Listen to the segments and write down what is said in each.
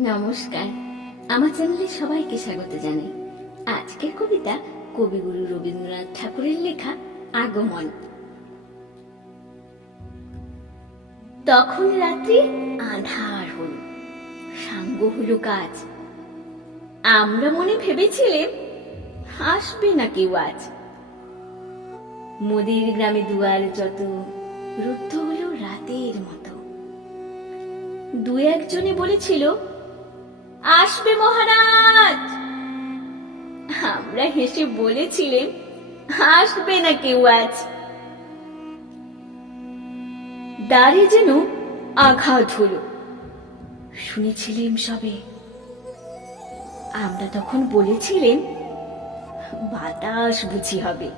নমস্কার। আমার চ্যানেলে সবাইকে স্বাগত জানাই। আজকের কবিতা কবিগুরু রবীন্দ্রনাথ ঠাকুরের লেখা আগমন। তখন রাত্রি আধার হল। সাঙ্গ হলো কাজ আমরা মনে ভেবেছিলেন হাসবে না কেউ আজ। মোদির গ্রামে দুয়ার যত রুদ্ধ হলো রাতের মতো। দু একজনে বলেছিল আসবে মহারাজ। আমরা হেসে বলেছিলেন আসবে না কেউ আজ। দ্বারে যেন আঘাত হলো। শুনেছিলেন সবে। আমরা তখন বলেছিলেন বাতাস বুঝি হবে।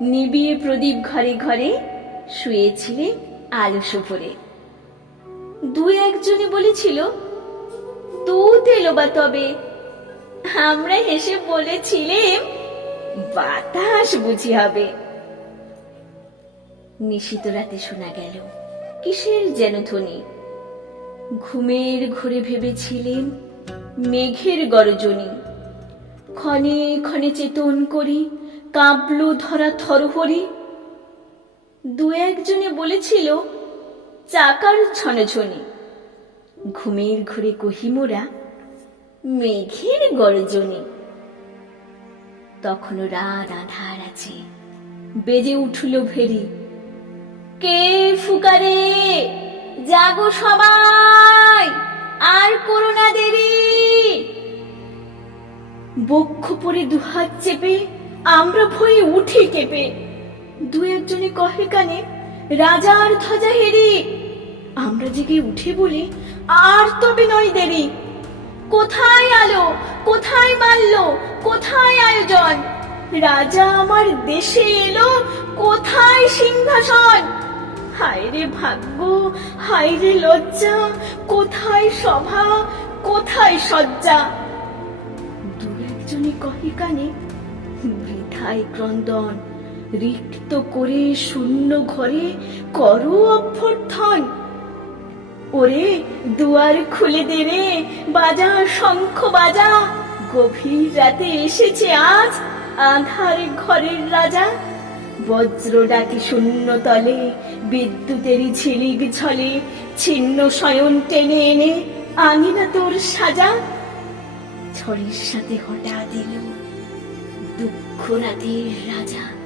নিবিয়ে প্রদীপ ঘরে ঘরে শুয়েছিলেন আলস্য ভরে দু একজনে বলেছিল দুধ এলো বা তবে? আমরা হেসে বলেছিলেম, বাতাস বুঝি হবে। নিশিত রাতে শোনা গেল, কিসের যেন ধ্বনি? ঘুমের ঘরে ভেবেছিলেন মেঘের গরজনী। ক্ষণে ক্ষণে চেতন করি, কাঁপলো ধরা থরহরি। দু একজনে বলেছিল, চাকার ছনছনি। ঘুমের ঘুরে কহিমোরা, মেঘের গর্জনে। তখনও রাত আধার আছে, বেজে উঠল ভেরি কে ফুকারে? জাগো সবাই, আর করোনা দেরি। বক্ষ পরে দুহাত চেপে, আমরা ভয়ে উঠি কেঁপে দু একজনে কহে কানে, রাজার ধ্বজা হেরি। আমরা জেগে উঠে বলি, আর তবে নয় দেরি কোথায় আলো, কোথায় মাল্য, কোথায় আয়োজন? রাজা আমার দেশে এলো, কোথায় সিংহাসন? হায় রে ভাগ্য, হায় রে লজ্জা, কোথায় সভা, কোথায় সজ্জা দু একজনে কহে কানে, বৃথায় ক্রন্দন, রিক্ত করে শূন্য ঘরে করো অভ্যর্থন। ওরে দুয়ার খুলে দে রে, বাজা, শঙ্খ বাজা। গভীর রাতে এসেছে আজ আধার ঘরের রাজা। বজ্র ডাকে শূন্য তলে, বিদ্যুতেরই ঝিলিক ঝলে ছিন্ন শয়ন টেনে এনে আনি না তোর সাজা। ঝড়ের সাথে হঠাৎ এলো দুঃখ রাতের রাজা।